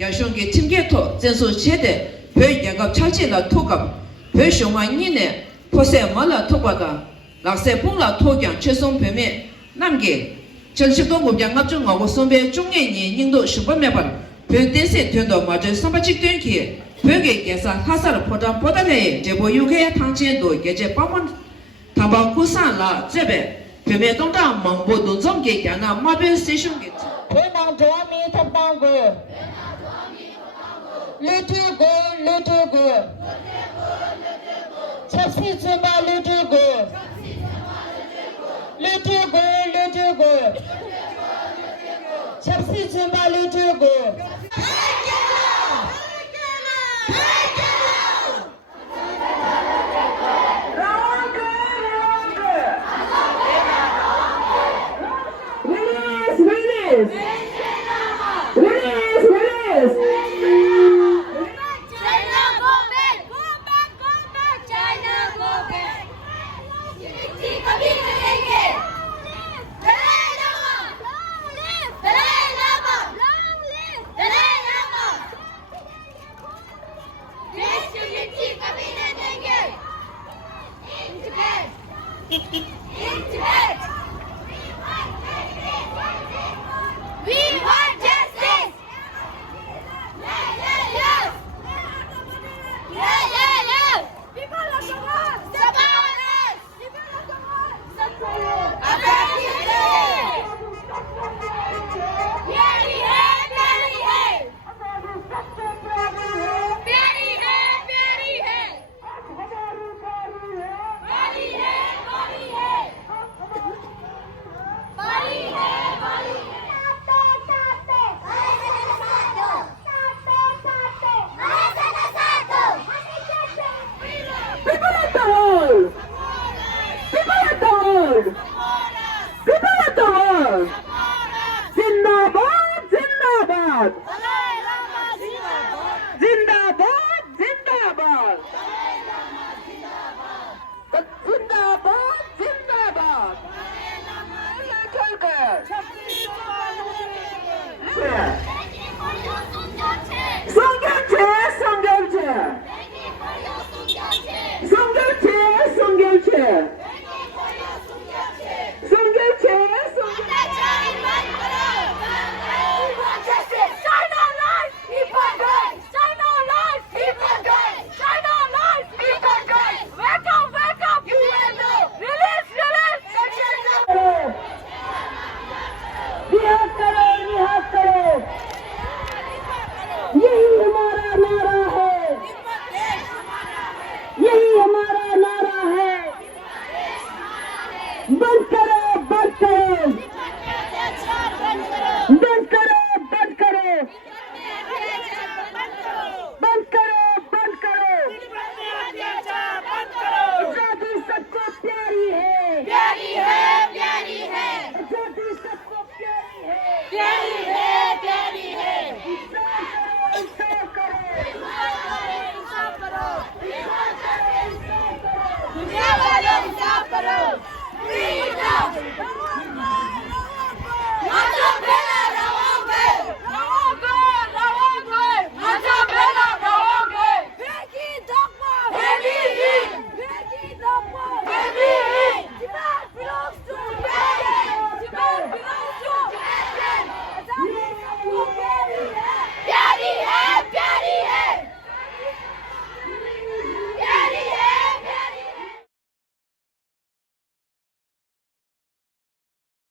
야숑게 팀게토 전수 제대 별 야갑 차지라 토갑 별 쇼만이네 포세 말라 토과다 락세 봉라 토경 최송 뱀에 남게 전식도 고병합 중하고 선배 중년이 닝도 10번매 번 별대세 된도 맞은 선바직 된기 별게 계산 하사를 포장 보다네 제보 유쾌 당진도 계제 방문 당방 구산라 제배 뱀에 동당 망보 동정게 야나 마변 세숑게 배낭 조아미 탑당고 루트고 찹시 쯤바 루트고 찹시 쯤바 루트고 In Tibet! We want justice! Yes! Yes! People of the world! Support us! People of the world! Support us! बंद करो